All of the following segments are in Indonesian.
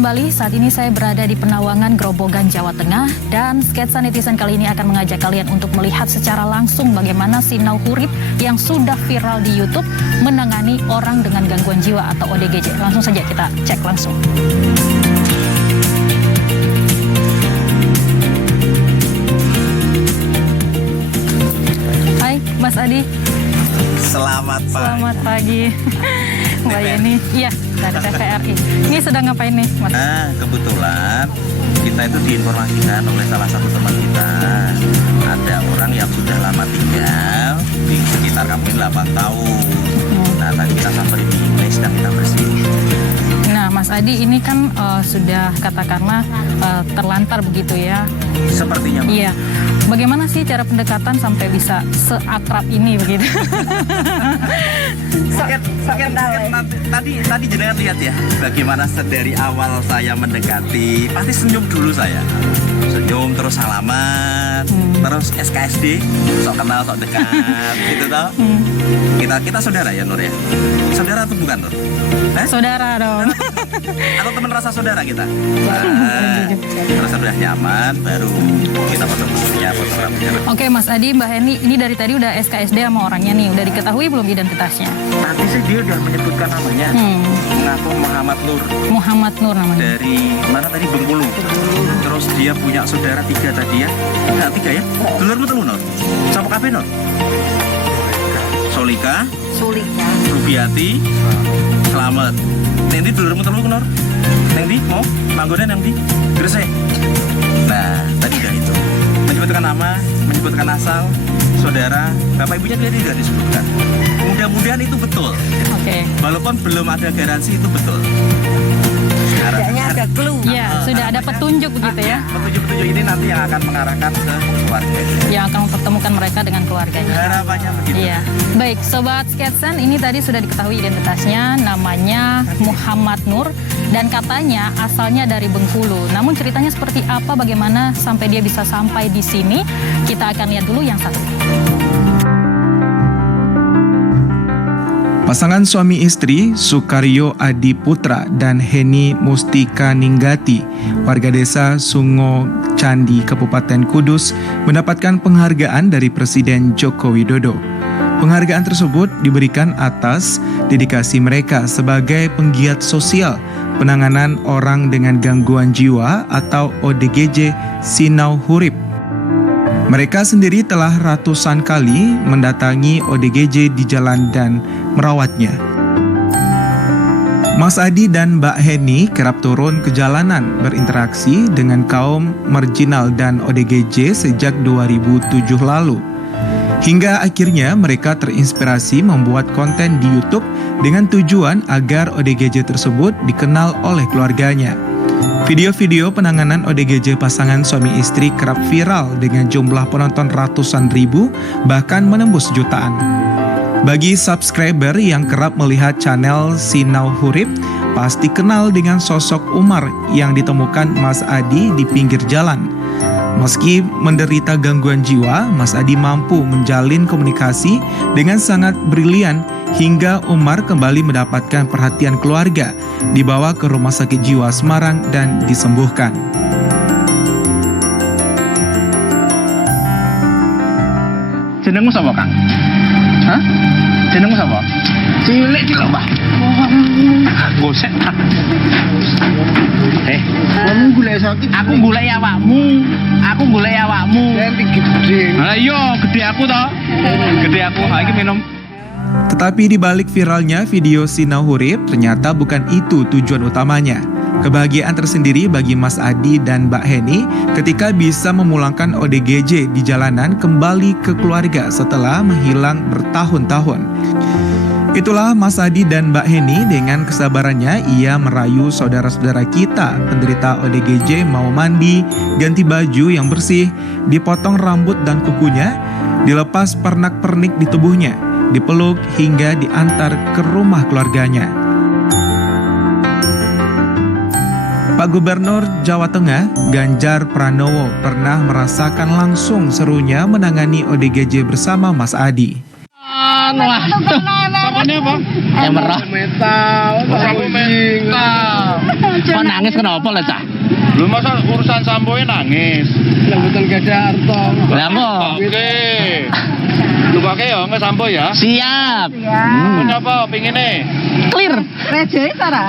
kembali, saat ini saya berada di Penawangan, Grobogan, Jawa Tengah. Dan sketsa netizen kali ini akan mengajak kalian untuk melihat secara langsung bagaimana Sinau Hurip yang sudah viral di YouTube menangani orang dengan gangguan jiwa atau ODGJ. Langsung saja kita cek langsung. Hai Mas Adi. Selamat pagi. Selamat pagi. Mbak Yeni, iya dari TVRI. Ini sedang ngapain nih, Mas? Kebetulan kita itu diinformasikan oleh salah satu teman kita, ada orang yang sudah lama tinggal di sekitar kampung 8 tahun. Nah, tadi kita samperin di ini sedang kita bersih. Nah, Mas Adi ini kan sudah katakanlah terlantar begitu ya? Sepertinya. Iya. Bagaimana sih cara pendekatan sampai bisa seakrab ini begitu? Tadi jenengan lihat ya, bagaimana dari awal saya mendekati, pasti senyum dulu saya. Senyum terus salaman, terus SKSD, sok kenal sok dekat, gitu toh. Kita saudara ya Nur ya? Saudara atau bukan Nur? Saudara dong. Atau teman rasa saudara kita? Terus udah nyaman, baru kita foto-fotonya, fotografinya. Oke Mas Adi, Mbak Heni, ini dari tadi udah SKSD sama orangnya nih, udah diketahui belum identitasnya? Tadi sih dia udah menyebutkan namanya, mengaku Muhammad Nur. Muhammad Nur namanya. Dari mana tadi? Bengkulu. Terus dia punya saudara 3 tadi ya? Enggak 3 ya? Dulurmu telu Nur? Siapa kabeh Nur? Solika, Rubiati, Selamat. Nanti dulurmu telu Nur? Nanti mau? Panggonan nanti? Gresik. Nah, tadi udah itu. Menyebutkan nama, menyebutkan asal, saudara, bapak ibunya tadi sudah disebutkan. Mudah-mudahan itu betul. Oke. Walaupun belum ada garansi itu betul. Setidaknya ada clue. Iya, sudah ada petunjuk begitu ya? Petunjuk-petunjuk ini nanti yang akan mengarahkan ke keluarga. Yang akan mempertemukan mereka dengan keluarganya. Harapannya begitu. Iya. Baik, Sobat Sketsen, ini tadi sudah diketahui identitasnya, namanya Muhammad Nur, dan katanya asalnya dari Bengkulu. Namun ceritanya seperti apa, bagaimana sampai dia bisa sampai di sini, kita akan lihat dulu yang satu. Pasangan suami istri Sukaryo Adi Putra dan Heni Mustika Ninggati, warga desa Sungo Candi, Kabupaten Kudus, mendapatkan penghargaan dari Presiden Joko Widodo. Penghargaan tersebut diberikan atas dedikasi mereka sebagai penggiat sosial penanganan orang dengan gangguan jiwa atau ODGJ Sinau Hurip. Mereka sendiri telah ratusan kali mendatangi ODGJ di jalan dan merawatnya. Mas Adi dan Mbak Heni kerap turun ke jalanan berinteraksi dengan kaum marginal dan ODGJ sejak 2007 lalu. Hingga akhirnya mereka terinspirasi membuat konten di YouTube dengan tujuan agar ODGJ tersebut dikenal oleh keluarganya. Video-video penanganan ODGJ pasangan suami istri kerap viral dengan jumlah penonton ratusan ribu, bahkan menembus jutaan. Bagi subscriber yang kerap melihat channel Sinau Hurip, pasti kenal dengan sosok Umar yang ditemukan Mas Adi di pinggir jalan. Meski menderita gangguan jiwa, Mas Adi mampu menjalin komunikasi dengan sangat brilian hingga Umar kembali mendapatkan perhatian keluarga, dibawa ke Rumah Sakit Jiwa Semarang dan disembuhkan. Jenengmu sapa, Kang? Hah? Jenengmu sapa? Cilik iki lho, Mbah. Gosek. Kamu golek sakit. Aku golek awakmu. Aku golek awakmu. Nanti gede. Lah iya, gede aku toh. Gede aku. Ha iki minum. Tetapi di balik viralnya video Sinau Hurip, ternyata bukan itu tujuan utamanya. Kebahagiaan tersendiri bagi Mas Adi dan Mbak Heni ketika bisa memulangkan ODGJ di jalanan kembali ke keluarga setelah menghilang bertahun-tahun. Itulah Mas Adi dan Mbak Heni, dengan kesabarannya ia merayu saudara-saudara kita penderita ODGJ mau mandi, ganti baju yang bersih, dipotong rambut dan kukunya, dilepas pernak-pernik di tubuhnya, dipeluk hingga diantar ke rumah keluarganya. Pak Gubernur Jawa Tengah, Ganjar Pranowo, pernah merasakan langsung serunya menangani ODGJ bersama Mas Adi. Wah, Samponya apa? Yang merah. Metal. Sampo metal. Kok nangis kenapa lah, Cah? Lu masa urusan samponya nangis? Lembutan gak ada harta. Lah kok. Oke. Lu pakai ya nggak sampo ya? Siap. Punya apa? Pinginnya? Clear. Rejo Sarah.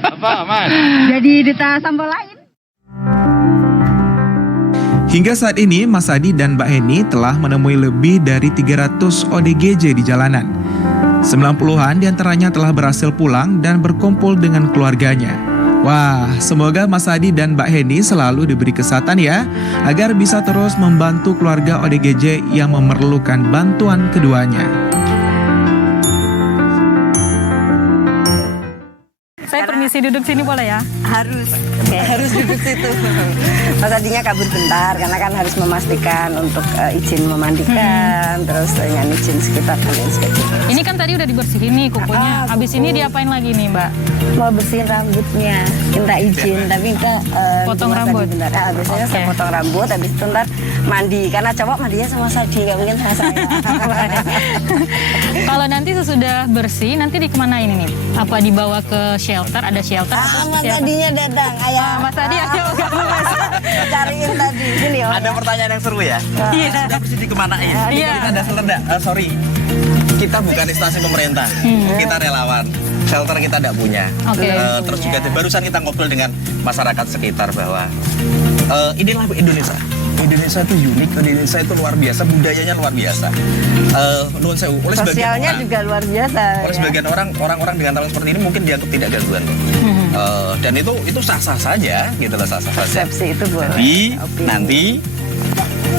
Apa, Mas? Jadi duta sampo lain. Hingga saat ini, Mas Adi dan Mbak Heni telah menemui lebih dari 300 ODGJ di jalanan. 90-an diantaranya telah berhasil pulang dan berkumpul dengan keluarganya. Wah, semoga Mas Adi dan Mbak Heni selalu diberi kesehatan ya, agar bisa terus membantu keluarga ODGJ yang memerlukan bantuan keduanya. Saya permisi duduk sini boleh ya? Harus duduk situ. Mas Adinya kabur bentar karena kan harus memastikan untuk izin memandikan, terus dengan izin sekitar dan lain sebagainya. Ini kan tadi udah dibersihin nih kukunya. Habis ini diapain lagi nih, Mbak? Mau bersihin rambutnya, minta izin, tapi kita Potong Mas Adi rambut? bentar. Biasanya saya Oke. potong rambut, habis itu ntar mandi. Karena cowok mandinya sama Mas Adi, nggak mungkin sama saya. Kalau nanti sesudah bersih, nanti dikemanain ini? Apa dibawa ke shelter? Ada shelter? atau Mas seperti apa? Adinya datang, ayah. Mas Adi, ayo gak Mas. Cariin tadi, sini oh. Ada pertanyaan yang seru ya. Iya. Sudah bersih dikemanain? Ini Iya. kita ada seledak. Sorry. Kita bukan instansi pemerintah. Kita relawan. Shelter kita tidak punya. Oke. Terus juga barusan kita ngobrol dengan masyarakat sekitar bahwa inilah Indonesia. Indonesia itu unik, Indonesia itu luar biasa, budayanya luar biasa. Nuwun sewu. Oleh sebagian Sosialnya orang, juga luar biasa. oleh sebagian orang-orang dengan talent seperti ini mungkin dianggap tidak gangguan. Dan itu sah-sah saja, gitu lah, sah-sah saja. Persepsi itu boleh. Jadi Opini. nanti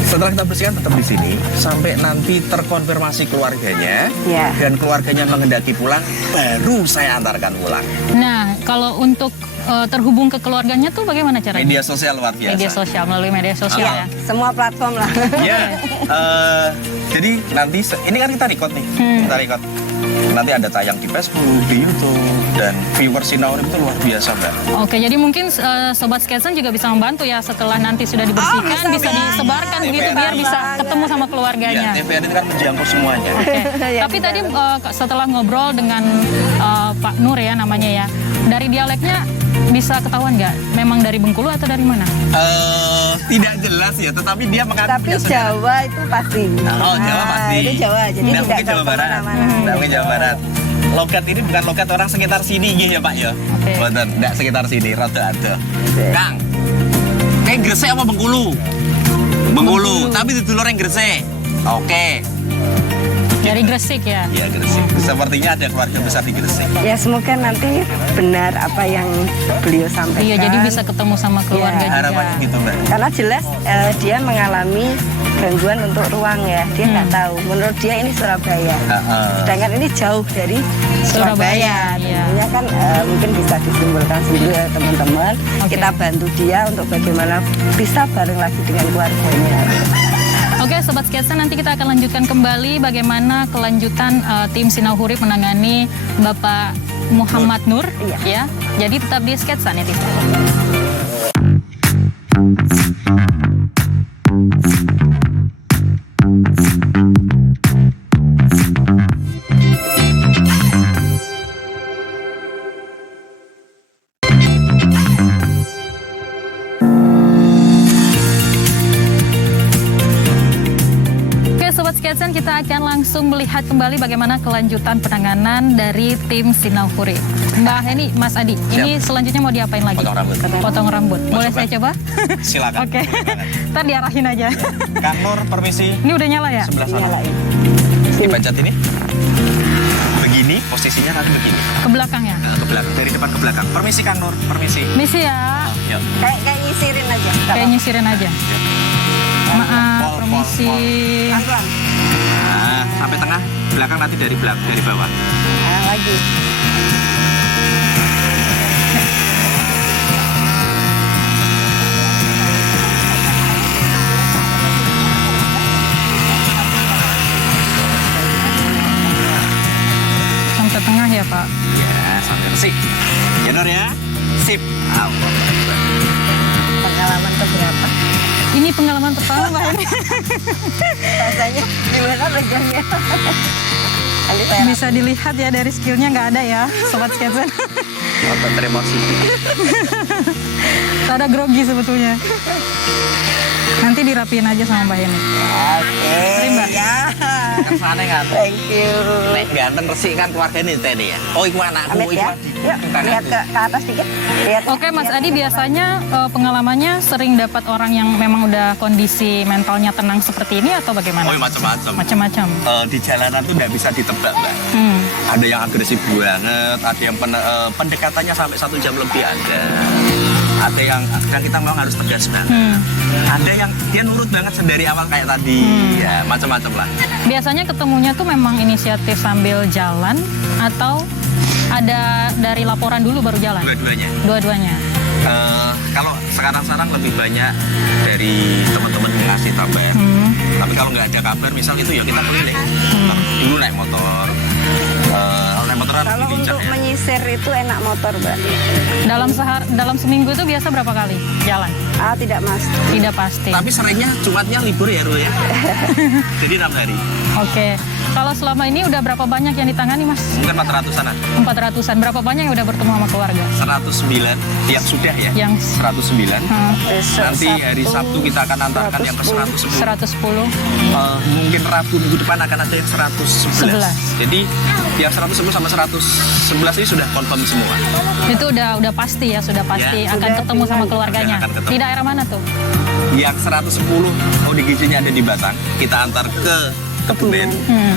setelah kita bersihkan tetap di sini sampai nanti terkonfirmasi keluarganya Ya. dan keluarganya menghendaki pulang, baru saya antarkan pulang. Nah, kalau untuk terhubung ke keluarganya tuh bagaimana caranya? Media sosial luar biasa. Media sosial, melalui media sosial ya. Semua platform lah. Ya, jadi nanti ini kan kita record nih, kita record. Nanti ada tayang di Facebook, di YouTube, dan viewers Sinau itu luar biasa, Mbak. Oke, jadi mungkin Sobat Sketsen juga bisa membantu ya setelah nanti sudah dibersihkan, bisa disebarkan begitu biar bisa ketemu sama Iya, keluarganya. TVRI itu kan menjangkau semuanya. Oke. Ya, Tapi tadi setelah ngobrol dengan Pak Nur ya namanya ya, dari dialeknya bisa ketahuan nggak? Memang dari Bengkulu atau dari mana? Tidak jelas ya, tetapi dia mengaku Tapi punya saudara. Jawa itu pasti. Oh, Jawa pasti. Itu Jawa, jadi Nggak tidak mungkin Jawa Barat. kemana-mana. Nggak mungkin Jawa Barat. Logat ini bukan logat orang sekitar sini gitu ya, Pak ya. Oke. Boten, nggak sekitar sini, rada ada. Kang. Kayak Gresik apa Bengkulu? Bengkulu, tapi didulur yang Gresik. Oke. Dari Gresik ya. Iya, Gresik. Sepertinya ada keluarga besar di Gresik. Ya semoga nanti benar apa yang beliau sampaikan. Iya, jadi bisa ketemu sama keluarga juga. Harapannya gitu, Mbak. Karena jelas dia mengalami gangguan untuk ruang ya. Dia nggak tahu. Menurut dia ini Surabaya. Sedangkan ini jauh dari Surabaya, Surabaya. iya. Tentunya kan mungkin bisa disimpulkan sendiri ya teman-teman. Oke. Kita bantu dia untuk bagaimana bisa bareng lagi dengan keluarganya. Oke, Sobat Sketsen, nanti kita akan lanjutkan kembali bagaimana kelanjutan tim Sinau Hurip menangani Bapak Muhammad Nur. Iya. Ya, jadi tetap di Sketsa netizen. Sobat Sketsen, kita akan langsung melihat kembali bagaimana kelanjutan penanganan dari tim Sinau Hurip. Mbak Heni, Mas Adi, ini selanjutnya mau diapain lagi? Potong rambut. Potong rambut. Mau Boleh coba? saya coba? Silakan. Oke. Ntar diarahin aja. Kang Nur, permisi. Ini udah nyala ya? Sebelah sana. Dipencet ini. Begini, posisinya nanti begini. Ke belakang ya? Ke belakang, dari depan ke belakang. Permisi Kang Nur, permisi. Misi ya. Yuk. Kayak nyisirin aja. Kayak nyisirin aja. Maaf, Pol. permisi. Pelan-pelan. Nah, sampai tengah, belakang nanti dari belakang, dari bawah. Nah, lagi. Sampai tengah ya, Pak? Ya, sampai sip. Ya Nur ya. Sip. Pengalaman keberapa? Ini pengalaman pertama, Mbak Heni. Rasanya gimana reganya? Nanti saya Bisa dilihat ya dari skillnya nggak ada ya, Sobat Sketsen. Otot emosi. Ada grogi sebetulnya. Nanti dirapiin aja sama Mbak Heni. Oke. Mbak. Ya. Kersane kan. Thank you. Nek ganteng resik kan keluarga ini tadi ya. Oh, iku anakku, Amit iku ya. adik. Yuk, lihat ke atas dikit. Lihat. Oke Mas Adi, biasanya pengalamannya sering dapat orang yang memang udah kondisi mentalnya tenang seperti ini atau Oh, bagaimana? macam-macam. Macam-macam. Di jalanan tuh nggak bisa ditebak, Mbak. Ada yang agresif banget, ada yang pendekatannya sampai 1 jam lebih ada. Ada yang kita memang harus tegas banget. Ada yang dia nurut banget dari awal kayak tadi. Ya, macam-macam lah. Biasanya ketemunya tuh memang inisiatif sambil jalan atau ada dari laporan dulu baru jalan? Dua-duanya. Dua-duanya. Kalau sekarang lebih banyak dari teman-teman yang ngasih tambahan. Tapi kalau nggak ada kabar, misal itu ya kita keliling. Dulu naik motor. Naik motor kan Kalau lebih lincah untuk ya. menyisir itu enak motor, Mbak. Dalam seminggu itu biasa berapa kali jalan? Ah, tidak Mas. Tidak pasti. Tapi seringnya Jumatnya libur ya, Ru ya. Jadi 6 hari. Oke. Kalau selama ini udah berapa banyak yang ditangani Mas? Mungkin 400-an. 400-an. Berapa banyak yang udah bertemu sama keluarga? 109 yang sudah ya. Yang 109. Besok Nanti hari Sabtu kita akan antarkan yang ke 110. 110. Mungkin Rabu minggu depan akan ada yang 111. 11. Jadi yang 110 sama 111 ini sudah confirm semua. Itu udah pasti ya, sudah pasti Ya. akan Sudah ketemu sama tinggal. keluarganya. Akan ketemu. Di daerah mana tuh? Yang 110 ODGJ-nya ada di Batang, kita antar ke Kebumen.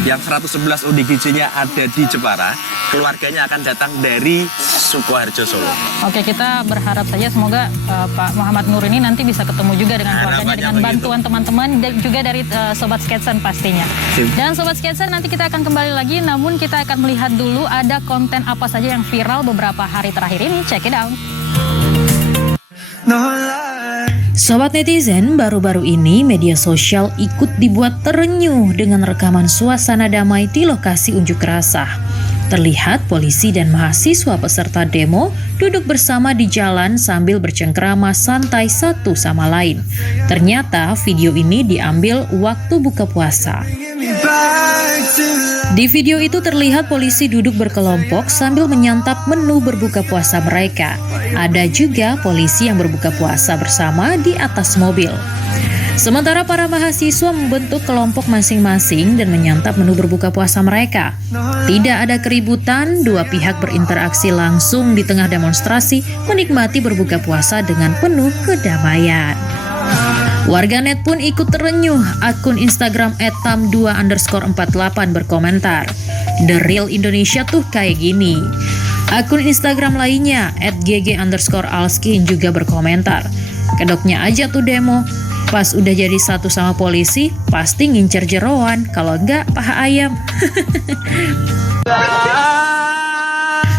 Yang 111 ODGJ-nya ada di Jepara, keluarganya akan datang dari Sukoharjo, Solo. Oke, kita berharap saja semoga Pak Muhammad Nur ini nanti bisa ketemu juga dengan keluarganya Harapannya dengan begitu. bantuan teman-teman dan juga dari Sobat Sketsen pastinya. Sip. Dan Sobat Sketsen nanti kita akan kembali lagi, namun kita akan melihat dulu ada konten apa saja yang viral beberapa hari terakhir ini. Check it out. Sobat netizen, baru-baru ini media sosial ikut dibuat terenyuh dengan rekaman suasana damai di lokasi unjuk rasa. Terlihat polisi dan mahasiswa peserta demo duduk bersama di jalan sambil bercengkrama santai satu sama lain. Ternyata video ini diambil waktu buka puasa. Di video itu terlihat polisi duduk berkelompok sambil menyantap menu berbuka puasa mereka. Ada juga polisi yang berbuka puasa bersama di atas mobil. Sementara para mahasiswa membentuk kelompok masing-masing dan menyantap menu berbuka puasa mereka. Tidak ada keributan, dua pihak berinteraksi langsung di tengah demonstrasi, menikmati berbuka puasa dengan penuh kedamaian. Warganet pun ikut terenyuh. Akun Instagram @tam2_48 berkomentar, "The real Indonesia tuh kayak gini." Akun Instagram lainnya @gg_alskin juga berkomentar, "Kedoknya aja tuh demo. Pas udah jadi satu sama polisi, pasti ngincer jeroan. Kalau enggak, paha ayam."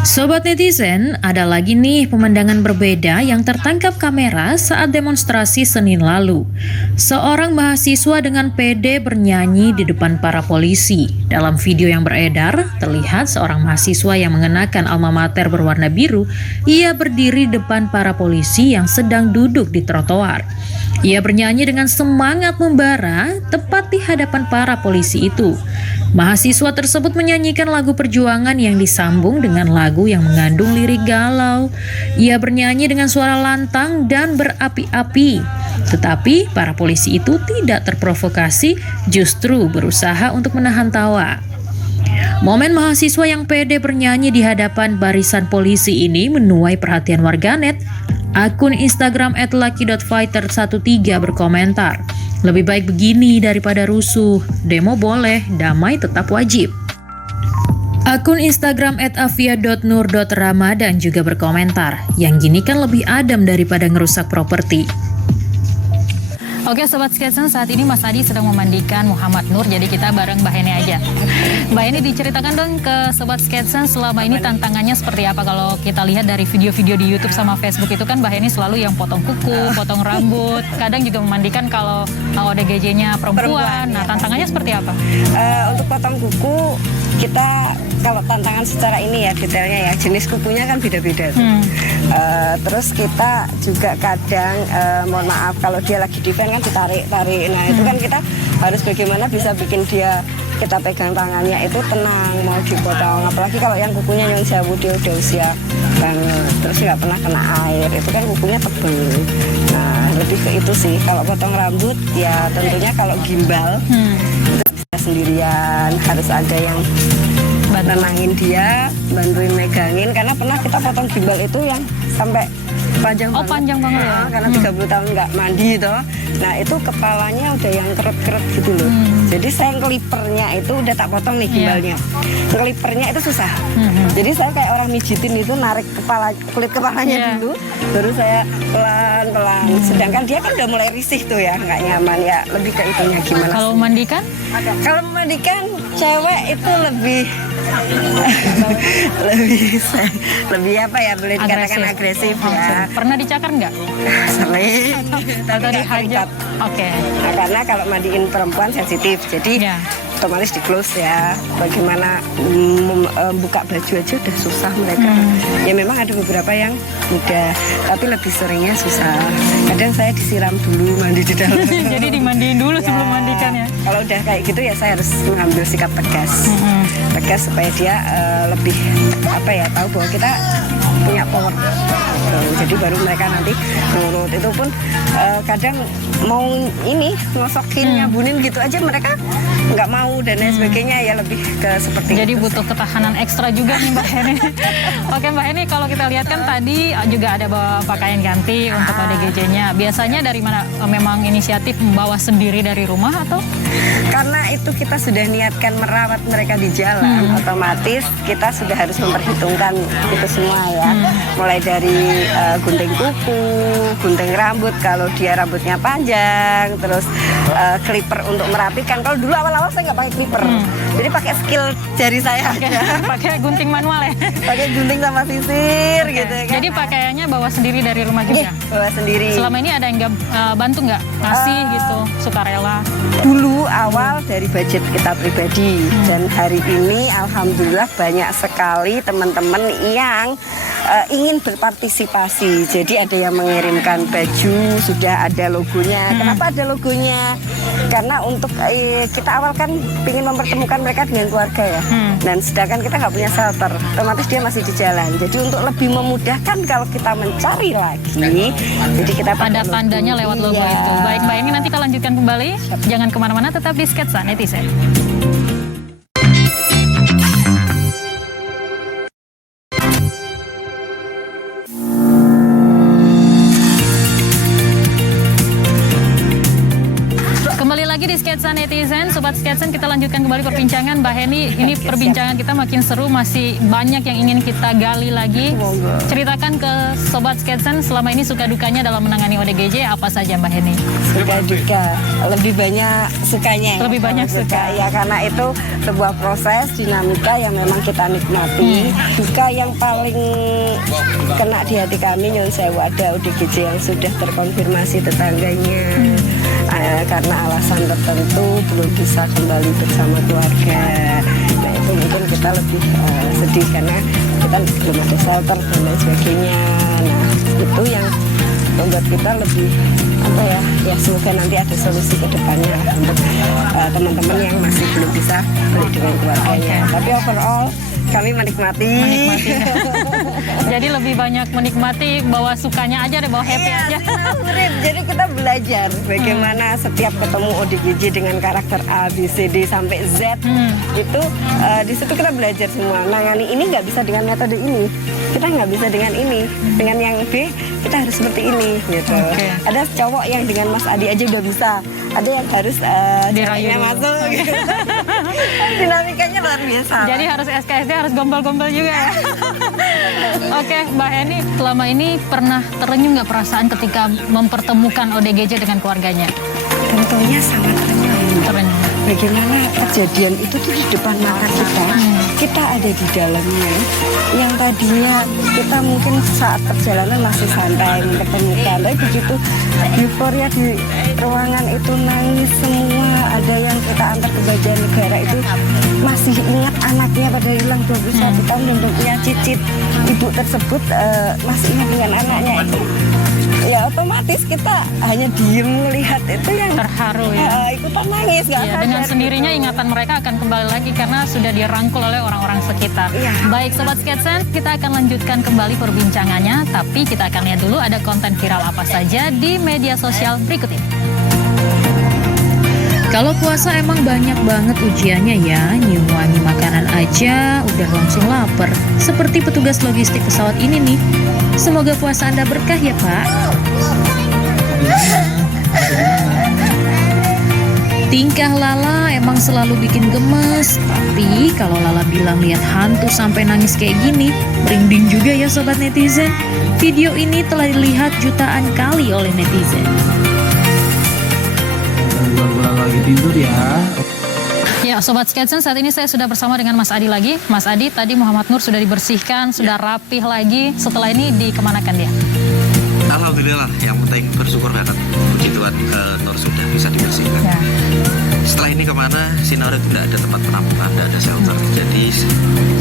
Sobat netizen, ada lagi nih pemandangan berbeda yang tertangkap kamera saat demonstrasi Senin lalu. Seorang mahasiswa dengan pede bernyanyi di depan para polisi. Dalam video yang beredar, terlihat seorang mahasiswa yang mengenakan alma mater berwarna biru. Ia berdiri di depan para polisi yang sedang duduk di trotoar. Ia bernyanyi dengan semangat membara tepat di hadapan para polisi itu. Mahasiswa tersebut menyanyikan lagu perjuangan yang disambung dengan lagu yang mengandung lirik galau. Ia bernyanyi dengan suara lantang dan berapi-api. Tetapi para polisi itu tidak terprovokasi, justru berusaha untuk menahan tawa. Momen mahasiswa yang pede bernyanyi di hadapan barisan polisi ini menuai perhatian warganet. Akun Instagram @lucky.fighter13 berkomentar, "Lebih baik begini daripada rusuh. Demo boleh, damai tetap wajib." Akun Instagram @avia.nur.ramadan juga berkomentar, "Yang gini kan lebih adem daripada ngerusak properti." Oke Sobat Sketsen, saat ini Mas Adi sedang memandikan Muhammad Nur, jadi kita bareng Mbak Heni aja. Mbak Heni, diceritakan dong ke Sobat Sketsen selama ini tantangannya seperti apa? Kalau kita lihat dari video-video di YouTube sama Facebook itu kan Mbak Heni selalu yang potong kuku, potong rambut, kadang juga memandikan kalau ODGJ-nya perempuan. Nah, tantangannya seperti apa? Untuk potong kuku, kita kalau tantangan secara ini ya detailnya ya, jenis kukunya kan beda-beda tuh. Terus kita juga kadang mohon maaf kalau dia lagi defend kan ditarik. Nah itu kan kita harus bagaimana bisa bikin dia kita pegang tangannya itu tenang mau dipotong, apalagi kalau yang kukunya Nyon Sewu dia udah usia banget terus nggak pernah kena air, itu kan kukunya tebel. Nah lebih ke itu sih. Kalau potong rambut ya tentunya kalau gimbal itu bisa sendirian, harus ada yang nenangin dia, bantuin megangin, karena pernah kita potong gimbal itu yang sampai panjang banget. Panjang banget ya. Karena 30 tahun nggak mandi toh. Nah itu kepalanya udah yang keret-keret gitu loh. Jadi saya ngelipernya itu udah tak potong nih gimbalnya. Ngelipernya itu susah. Jadi saya kayak orang mijitin itu, narik kulit kepalanya dulu, baru saya pelan-pelan. Sedangkan dia kan udah mulai risih tuh ya, nggak nyaman ya. Lebih ke itunya gimana? Kalau mandikan? Kalau memandikan cewek itu lebih lebih apa ya, boleh dikatakan agresif ya. Pernah dicakar nggak? Sering. Atau dihajar? Oke. Nah, karena kalau mandiin perempuan sensitif, jadi otomatis di close ya. Bagaimana buka baju aja udah susah mereka. Ya memang ada beberapa yang mudah, tapi lebih seringnya susah. Kadang saya disiram dulu mandi di dalam. Jadi dimandiin dulu sebelum mandikan ya. Kalau udah kayak gitu ya saya harus mengambil sikap tegas. Tegas supaya dia lebih apa ya, tahu bahwa kita punya power. Jadi baru mereka nanti nurut. Itu pun kadang mau ini ngosokin, nyabunin gitu aja mereka nggak mau dan lain sebagainya, ya lebih ke seperti jadi itu. butuh ketahanan ekstra juga nih Mbak Heni. Oke Mbak Heni, kalau kita lihat kan tadi juga ada bawa pakaian ganti untuk ODGJ-nya. Biasanya dari mana? Memang inisiatif membawa sendiri dari rumah atau? Karena itu kita sudah niatkan merawat mereka di jalan, otomatis kita sudah harus memperhitungkan itu semua ya. Mulai dari gunting kuku, gunting rambut kalau dia rambutnya panjang, terus clipper untuk merapikan. Kalau dulu awal-awal saya nggak pakai clipper, jadi pakai skill jari saya aja. Pakai gunting manual ya? Pakai gunting sama sisir gitu ya kan. Jadi pakaiannya bawa sendiri dari rumah juga? Bawa sendiri. Selama ini ada yang bantu nggak? Ngasih gitu, sukarela? Dulu awal dari budget kita pribadi, dan hari ini alhamdulillah banyak sekali teman-teman yang ingin berpartisipasi. Jadi ada yang mengirimkan baju, sudah ada logonya. Kenapa ada logonya? Karena untuk kita awal kan ingin mempertemukan mereka dengan keluarga ya. Dan sedangkan kita nggak punya shelter, otomatis dia masih di jalan. Jadi untuk lebih memudahkan kalau kita mencari lagi, jadi kita tanda-tandanya lewat logo itu. Baik Mbak Eni, nanti kita lanjutkan kembali. Jangan kemana-mana, tetap di Sketsa Netizen. Kembali lagi di Sketsa Netizen, Sobat Sketsen, kita lanjutkan kembali perbincangan. Mbak Heni, ini perbincangan kita makin seru, masih banyak yang ingin kita gali lagi. Ceritakan ke Sobat Sketsen, selama ini suka dukanya dalam menangani ODGJ apa saja Mbak Heni? Suka duka, lebih banyak sukanya. Lebih banyak suka. Ya karena itu sebuah proses dinamika yang memang kita nikmati. Duka yang paling kena di hati kami, Nyon Sewu, ada ODGJ yang sudah terkonfirmasi tetangganya. Karena alasan tertentu belum bisa kembali bersama keluarga. Nah itu mungkin kita lebih sedih karena kita belum ada shelter dan lain sebagainya. Nah itu yang membuat kita lebih apa ya semoga nanti ada solusi ke depannya untuk teman-teman yang masih belum bisa balik dengan keluarganya. Tapi overall kami menikmati. Jadi lebih banyak menikmati, bawa sukanya aja deh, bawa happy aja. Jadi kita belajar bagaimana setiap ketemu ODGJ dengan karakter A, B, C, D sampai Z. Itu di situ kita belajar semua. Nangani ini nggak bisa dengan metode ini, kita nggak bisa dengan ini, dengan yang B kita harus seperti ini gitu. Ada cowok yang dengan Mas Adi aja udah bisa, ada yang harus dirayu masuk gitu. Dinamikanya luar biasa. Jadi harus SKSD, harus gombal-gombal juga ya. Oke, Mbak Heni, selama ini pernah terenyuh nggak perasaan ketika mempertemukan ODGJ dengan keluarganya? Tentunya sangat Terenyuh. Bagaimana kejadian itu tuh di depan mata kita, kita ada di dalamnya. Yang tadinya kita mungkin saat perjalanan masih santai mempertemukan, tapi begitu euforia di ruangan itu nangis semua. Ada yang kita antar ke Baja Negara itu masih ingat anaknya pada hilang 21 tahun dan punya cicit. Ibu tersebut masih ingat dengan anaknya itu. Ya otomatis kita hanya diem melihat itu yang Terharu ya. ikutan nangis nggak Ya, sadar dengan gitu. sendirinya ingatan mereka akan kembali lagi karena sudah dirangkul oleh orang-orang sekitar. Iya. Baik Sobat Sketsen, kita akan lanjutkan kembali perbincangannya, tapi kita akan lihat dulu ada konten viral apa saja di media sosial berikut ini. Kalau puasa emang banyak banget ujiannya ya, nyium wangi makanan aja udah langsung lapar. Seperti petugas logistik pesawat ini nih. Semoga puasa Anda berkah ya Pak. Tingkah Lala emang selalu bikin gemes, tapi kalau Lala bilang lihat hantu sampai nangis kayak gini, merinding juga ya sobat netizen. Video ini telah dilihat jutaan kali oleh netizen. Lagi tidur ya. Ya, Sobat Sketsen, saat ini saya sudah bersama dengan Mas Adi lagi. Mas Adi, tadi Muhammad Nur sudah dibersihkan, sudah rapih lagi. Setelah ini dikemanakan dia? Alhamdulillah, yang penting bersyukur banget. Puji Tuhan, Nur sudah bisa dibersihkan. Ya. Setelah ini kemana, si Nur itu tidak ada tempat penampungan, tidak ada shelter. Jadi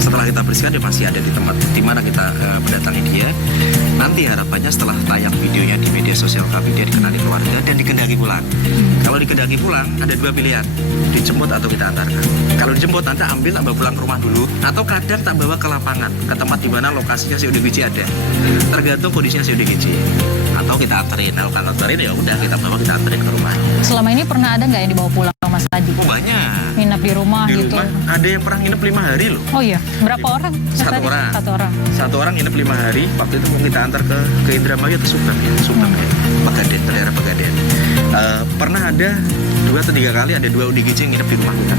setelah kita bersihkan, dia masih ada di tempat di mana kita mendatangi dia. Nanti harapannya setelah tayang videonya di media sosial kami, dia dikenali keluarga dan dikendaki pulang. Kalau dikendaki pulang, ada dua pilihan, dijemput atau kita antarkan. Kalau dijemput, Anda ambil, tak bawa pulang ke rumah dulu, atau kadang tak bawa ke lapangan, ke tempat di mana lokasinya si ODGJ ada. Tergantung kondisinya si ODGJ. Atau kita anterin, kalau kan anterin ya udah kita bawa, kita anterin ke rumah. Selama ini pernah ada nggak yang dibawa pulang Mas Adi? Oh banyak. Nginep di rumah Di gitu? rumah ada yang pernah nginep 5 hari loh. Oh iya, berapa orang? Mas Satu Adi? orang. Satu orang. Satu orang nginep 5 hari. Waktu itu mau kita antar ke Indramayu atau Subang ya, Subang ya, Pegadaian, ke daerah Pegadaian. Pernah ada 2 atau 3 kali ada 2 ODGJ yang nginep di rumah kita.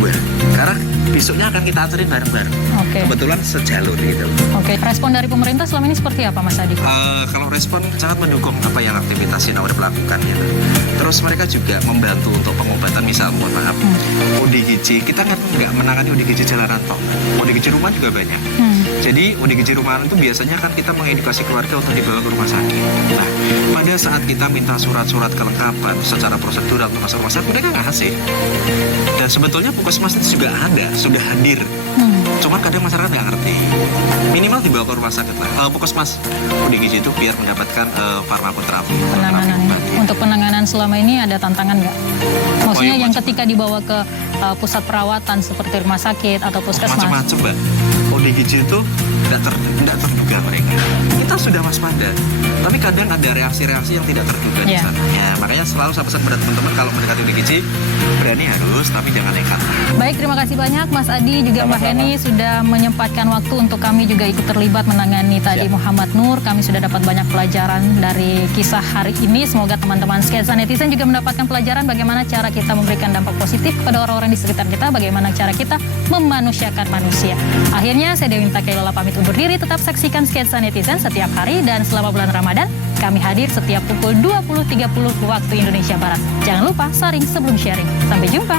2. Karena besoknya akan kita anterin bareng-bareng. Oke. Kebetulan sejalur gitu. Oke, respon dari pemerintah selama ini seperti apa Mas Adi? Kalau respon sangat mendukung apa yang aktivitas Sinawar lakukan ya. Terus mereka juga membantu untuk pengobatan, misal mohon maaf ODGJ, kita kan nggak menangani ODGJ jalanan toh, ODGJ rumah juga banyak. Jadi ODGJ rumahan itu biasanya kan kita mengedukasi keluarga untuk dibawa ke rumah sakit. Nah, pada saat kita minta surat-surat kelengkapan secara prosedural untuk masuk rumah sakit, mereka nggak ngasih. Dan sebetulnya puskesmas itu juga ada, sudah hadir. Cuma kadang masyarakat nggak ngerti. Minimal dibawa ke rumah sakit lah. Puskesmas ODGJ itu biar mendapatkan farmakoterapi. Penanganan ya. Untuk penanganan selama ini ada tantangan nggak? Maksudnya yang macam-macam. ketika dibawa ke pusat perawatan seperti rumah sakit atau puskesmas? Macam-macam, Mbak. ODGJ itu tidak terduga mereka. Kita sudah waspada, tapi kadang ada reaksi-reaksi yang tidak terduga di Iya. sana. Ya, makanya selalu saya pesan pada teman-teman kalau mendekati ODGJ, berani harus, tapi jangan nekat. Baik, terima kasih banyak Mas Adi juga Mbak Heni sudah menyempatkan waktu untuk kami juga ikut terlibat menangani tadi Muhammad Nur. Kami sudah dapat banyak pelajaran dari kisah hari ini. Semoga teman-teman sketsa netizen juga mendapatkan pelajaran bagaimana cara kita memberikan dampak positif kepada orang-orang di sekitar kita, bagaimana cara kita memanusiakan manusia. Akhirnya saya Dewi Takailola pamit undur diri. Tetap saksikan sketsa netizen setiap hari dan selama bulan Ramadan kami hadir setiap pukul 20.30 waktu Indonesia Barat. Jangan lupa saring sebelum sharing. Sampai jumpa.